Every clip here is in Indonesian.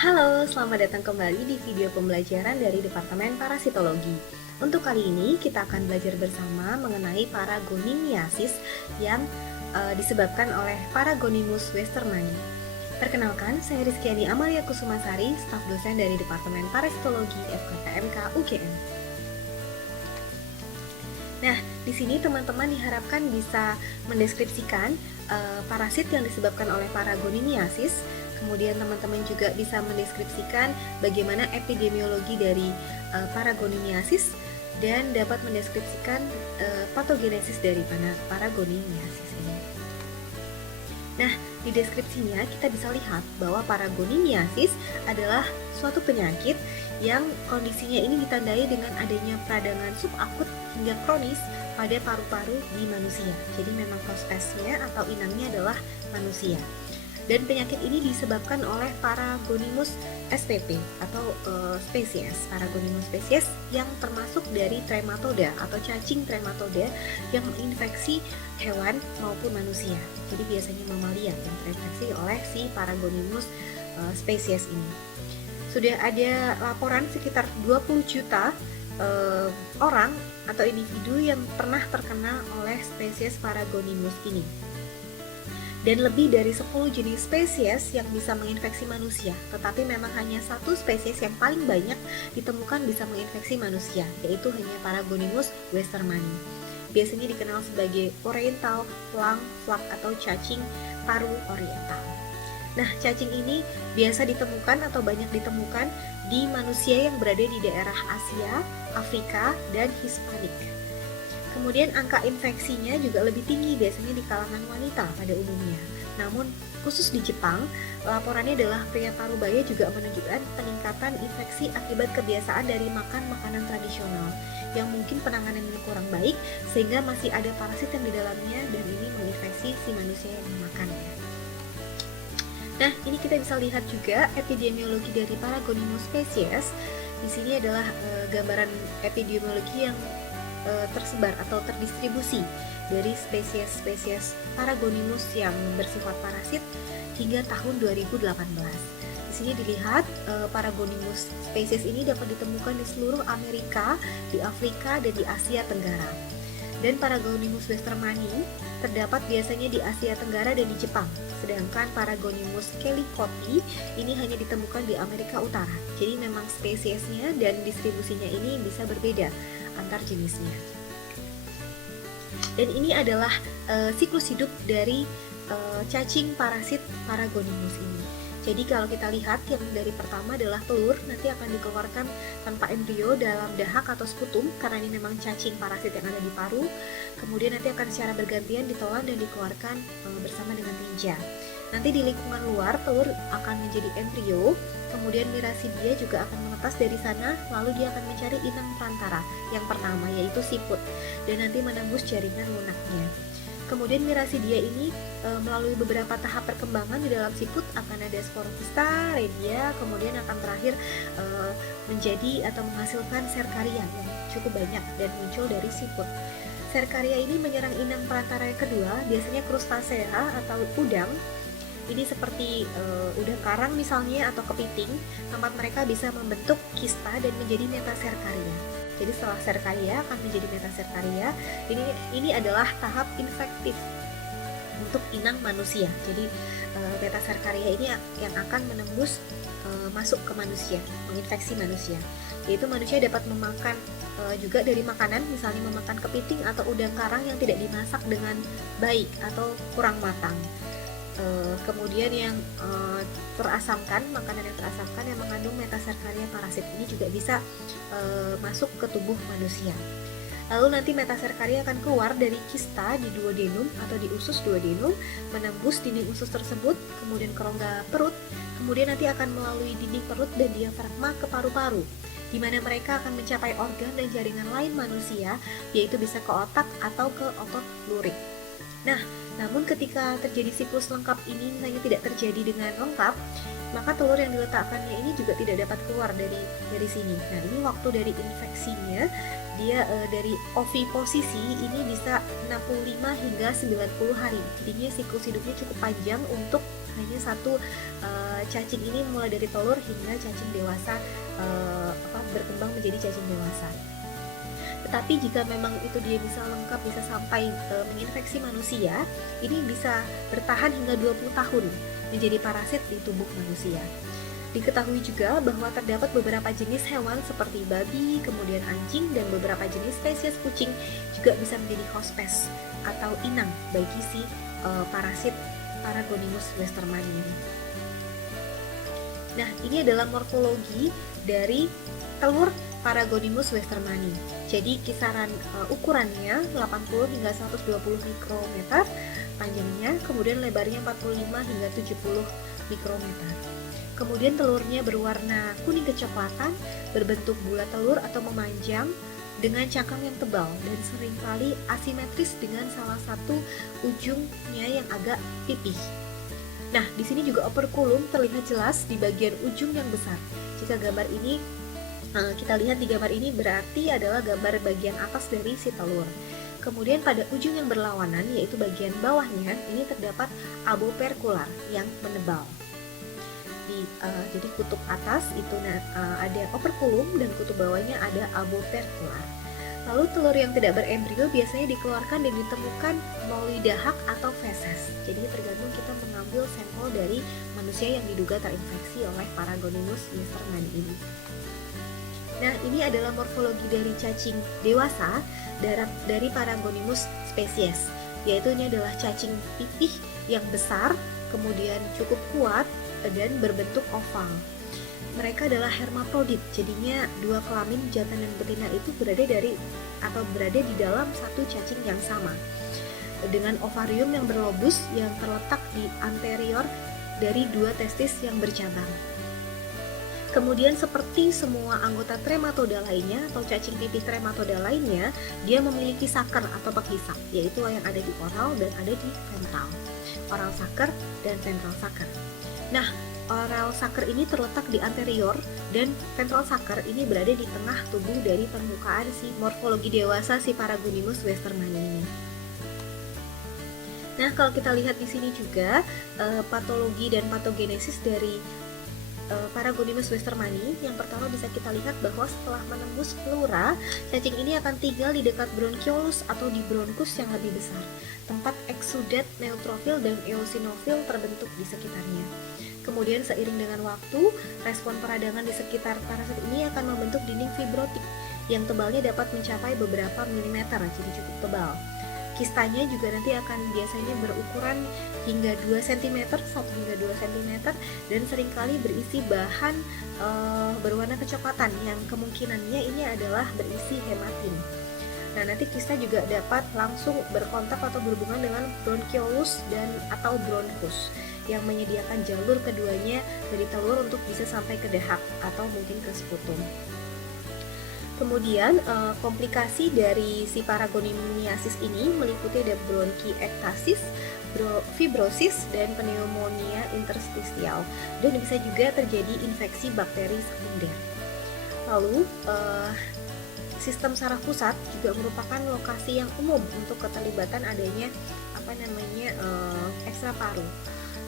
Halo, selamat datang kembali di video pembelajaran dari Departemen Parasitologi. Untuk kali ini kita akan belajar bersama mengenai paragonimiasis yang disebabkan oleh Paragonimus westermani. Perkenalkan, saya Rizkyani Amalia Kusumasari, staf dosen dari Departemen Parasitologi FKPMK UGM. Nah, di sini teman-teman diharapkan bisa mendeskripsikan parasit yang disebabkan oleh paragonimiasis. Kemudian teman-teman juga bisa mendeskripsikan bagaimana epidemiologi dari paragonimiasis dan dapat mendeskripsikan patogenesis dari paragonimiasis ini. Nah, di deskripsinya kita bisa lihat bahwa paragonimiasis adalah suatu penyakit yang kondisinya ini ditandai dengan adanya peradangan subakut hingga kronis pada paru-paru di manusia. Jadi memang hospesnya atau inangnya adalah manusia. Dan penyakit ini disebabkan oleh Paragonimus spp atau spesies Paragonimus spesies yang termasuk dari trematoda atau cacing trematoda yang menginfeksi hewan maupun manusia. Jadi biasanya mamalia yang terinfeksi oleh si Paragonimus spesies ini. Sudah ada laporan sekitar 20 juta orang atau individu yang pernah terkena oleh spesies Paragonimus ini. Dan lebih dari 10 jenis spesies yang bisa menginfeksi manusia, tetapi memang hanya satu spesies yang paling banyak ditemukan bisa menginfeksi manusia, yaitu hanya Paragonimus westermani. Biasanya dikenal sebagai oriental lung fluk atau cacing paru oriental. Nah, cacing ini biasa ditemukan atau banyak ditemukan di manusia yang berada di daerah Asia, Afrika, dan Hispanik. Kemudian angka infeksinya juga lebih tinggi biasanya di kalangan wanita pada umumnya. Namun khusus di Jepang, laporannya adalah pria parubaya juga menunjukkan peningkatan infeksi akibat kebiasaan dari makan makanan tradisional yang mungkin penanganannya kurang baik sehingga masih ada parasit yang di dalamnya dan ini menginfeksi si manusia yang memakannya. Nah, ini kita bisa lihat juga epidemiologi dari Paragonimus spesies. Di sini adalah gambaran epidemiologi yang tersebar atau terdistribusi dari spesies-spesies Paragonimus yang bersifat parasit hingga tahun 2018. Di sini dilihat Paragonimus spesies ini dapat ditemukan di seluruh Amerika, di Afrika, dan di Asia Tenggara. Dan Paragonimus westermani terdapat biasanya di Asia Tenggara dan di Jepang. Sedangkan Paragonimus kellycotti ini hanya ditemukan di Amerika Utara. Jadi memang spesiesnya dan distribusinya ini bisa berbeda antar jenisnya. Dan ini adalah siklus hidup dari cacing parasit Paragonimus ini. Jadi kalau kita lihat yang dari pertama adalah telur, nanti akan dikeluarkan tanpa embrio dalam dahak atau sputum karena ini memang cacing parasit yang ada di paru. Kemudian nanti akan secara bergantian ditelan dan dikeluarkan bersama dengan tinja. Nanti di lingkungan luar telur akan menjadi embrio, kemudian mirasidia juga akan menetas dari sana, lalu dia akan mencari inang perantara yang pertama yaitu siput dan nanti menembus jaringan lunaknya. Kemudian mirasidia ini melalui beberapa tahap perkembangan di dalam siput akan ada sporofista, redia, kemudian akan terakhir menjadi atau menghasilkan serkaria yang cukup banyak dan muncul dari siput. Serkaria ini menyerang inang perantara yang kedua, biasanya krustasea atau udang. Ini seperti udang karang misalnya atau kepiting, tempat mereka bisa membentuk kista dan menjadi metaserkaria. Jadi setelah serkaria akan menjadi metaserkaria. Ini adalah tahap infektif untuk inang manusia. Jadi metaserkaria ini yang akan menembus masuk ke manusia, menginfeksi manusia. Yaitu manusia dapat memakan juga dari makanan, misalnya memakan kepiting atau udang karang yang tidak dimasak dengan baik atau kurang matang. Kemudian yang terasamkan, makanan yang terasamkan yang mengandung metaserkaria parasit ini juga bisa masuk ke tubuh manusia. Lalu nanti metaserkaria akan keluar dari kista di duodenum atau di usus duodenum, menembus dinding usus tersebut, kemudian ke rongga perut, kemudian nanti akan melalui dinding perut dan diafragma ke paru-paru, di mana mereka akan mencapai organ dan jaringan lain manusia, yaitu bisa ke otak atau ke otot lurik. Nah, Namun ketika terjadi siklus lengkap ini misalnya tidak terjadi dengan lengkap, maka telur yang diletakkannya ini juga tidak dapat keluar dari sini. Nah, ini waktu dari infeksinya dia dari oviposisi ini bisa 65 hingga 90 hari. Jadinya siklus hidupnya cukup panjang untuk hanya satu cacing ini, mulai dari telur hingga cacing dewasa berkembang menjadi cacing dewasa. Tetapi jika memang itu dia bisa lengkap, bisa sampai menginfeksi manusia, ini bisa bertahan hingga 20 tahun menjadi parasit di tubuh manusia. Diketahui juga bahwa terdapat beberapa jenis hewan seperti babi, kemudian anjing, dan beberapa jenis spesies kucing juga bisa menjadi hospes atau inang bagi si parasit Paragonimus westermani ini. Nah, ini adalah morfologi dari telur Paragonimus westermani. Jadi kisaran ukurannya 80 hingga 120 mikrometer panjangnya, kemudian lebarnya 45 hingga 70 mikrometer. Kemudian telurnya berwarna kuning kecoklatan, berbentuk bulat telur atau memanjang dengan cangkang yang tebal dan seringkali asimetris dengan salah satu ujungnya yang agak pipih. Nah, di sini juga operculum terlihat jelas di bagian ujung yang besar. Jika gambar ini kita lihat di gambar ini berarti adalah gambar bagian atas dari si telur. Kemudian pada ujung yang berlawanan, yaitu bagian bawahnya, ini terdapat aboperkular yang menebal. Jadi kutub atas itu ada operculum dan kutub bawahnya ada aboperkular. Lalu telur yang tidak berembrio biasanya dikeluarkan dan ditemukan melalui dahak atau feses. Jadi tergantung kita mengambil sampel dari manusia yang diduga terinfeksi oleh Paragonimus westermani ini. Nah, ini adalah morfologi dari cacing dewasa dari Paragonimus spesies, yaitu ini adalah cacing pipih yang besar, kemudian cukup kuat dan berbentuk oval. Mereka adalah hermaprodit, jadinya dua kelamin jantan dan betina itu berada di dalam satu cacing yang sama, dengan ovarium yang berlobus yang terletak di anterior dari dua testis yang bercabang. Kemudian seperti semua anggota trematoda lainnya atau cacing pipih trematoda lainnya, dia memiliki saker atau penghisap, yaitu yang ada di oral dan ada di ventral. Oral saker dan ventral saker. Nah, oral saker ini terletak di anterior dan ventral saker ini berada di tengah tubuh dari permukaan si morfologi dewasa si Paragonimus westermani ini. Nah, kalau kita lihat di sini juga patologi dan patogenesis dari Paragonimus westermani, yang pertama bisa kita lihat bahwa setelah menembus pleura, cacing ini akan tinggal di dekat bronchiolus atau di bronkus yang lebih besar. Tempat eksudat neutrofil dan eosinofil terbentuk di sekitarnya. Kemudian seiring dengan waktu, respon peradangan di sekitar parasit ini akan membentuk dinding fibrotik yang tebalnya dapat mencapai beberapa milimeter, jadi cukup tebal. Kistanya juga nanti akan biasanya berukuran hingga 2 cm, 1 hingga 2 cm, dan seringkali berisi bahan berwarna kecoklatan yang kemungkinannya ini adalah berisi hematin. Nah, nanti kista juga dapat langsung berkontak atau berhubungan dengan bronchiolus dan atau bronkus yang menyediakan jalur keduanya dari telur untuk bisa sampai ke dahak atau mungkin ke sputum. Kemudian komplikasi dari si Paragonianiasis ini meliputi ada bronkiektasis, fibrosis, dan pneumonia interstisial, dan bisa juga terjadi infeksi bakteri sekunder. Lalu sistem saraf pusat juga merupakan lokasi yang umum untuk keterlibatan adanya ekstra paru.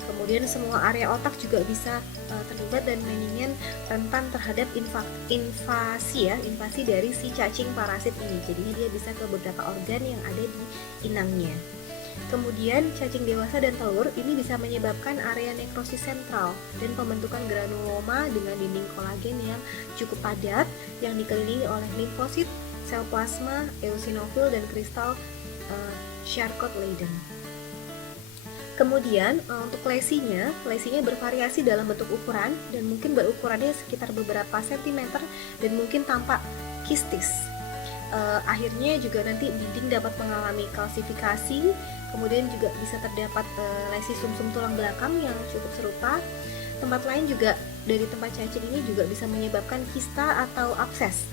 Kemudian semua area otak juga bisa terlibat dan meningan rentan terhadap invasi dari si cacing parasit ini. Jadinya dia bisa ke beberapa organ yang ada di inangnya. Kemudian cacing dewasa dan telur ini bisa menyebabkan area nekrosis sentral dan pembentukan granuloma dengan dinding kolagen yang cukup padat yang dikelilingi oleh limfosit, sel plasma, eosinofil, dan kristal Charcot-Leyden. Kemudian untuk lesinya bervariasi dalam bentuk ukuran dan mungkin berukurannya sekitar beberapa sentimeter dan mungkin tampak kistis. Akhirnya juga nanti dinding dapat mengalami kalsifikasi, kemudian juga bisa terdapat lesi sumsum tulang belakang yang cukup serupa. Tempat lain juga dari tempat cacing ini juga bisa menyebabkan kista atau abses.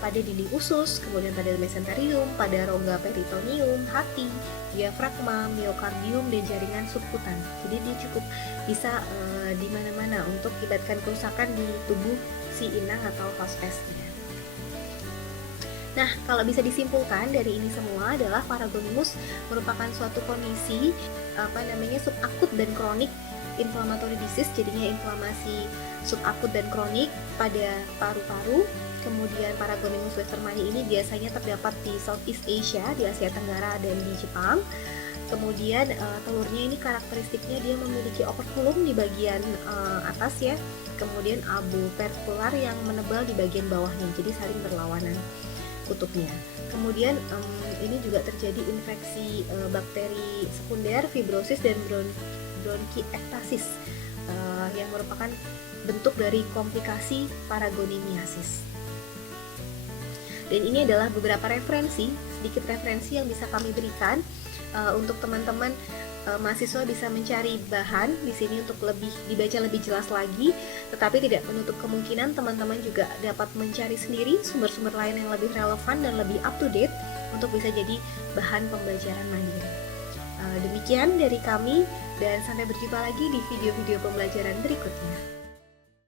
pada dinding usus, kemudian pada mesenterium, pada rongga peritoneum, hati, diafragma, miokardium, dan jaringan subkutan. Jadi dia cukup bisa di mana-mana untuk menyebabkan kerusakan di tubuh si inang atau hospesnya. Nah, kalau bisa disimpulkan dari ini semua adalah paragonimus merupakan suatu kondisi subakut dan kronik inflammatory disease, jadinya inflamasi subakut dan kronik pada paru-paru. Kemudian paragonimus westermani ini biasanya terdapat di Southeast Asia, di Asia Tenggara dan di Jepang. Kemudian telurnya ini karakteristiknya dia memiliki operculum di bagian atas ya, kemudian abu perkular yang menebal di bagian bawahnya, jadi saling berlawanan kutubnya. Kemudian ini juga terjadi infeksi bakteri sekunder, fibrosis dan bronkiektasis yang merupakan bentuk dari komplikasi paragonimiasis. Dan ini adalah beberapa sedikit referensi yang bisa kami berikan untuk teman-teman mahasiswa bisa mencari bahan di sini untuk dibaca lebih jelas lagi, tetapi tidak menutup kemungkinan teman-teman juga dapat mencari sendiri sumber-sumber lain yang lebih relevan dan lebih up to date untuk bisa jadi bahan pembelajaran mandiri. Demikian dari kami, dan sampai berjumpa lagi di video-video pembelajaran berikutnya.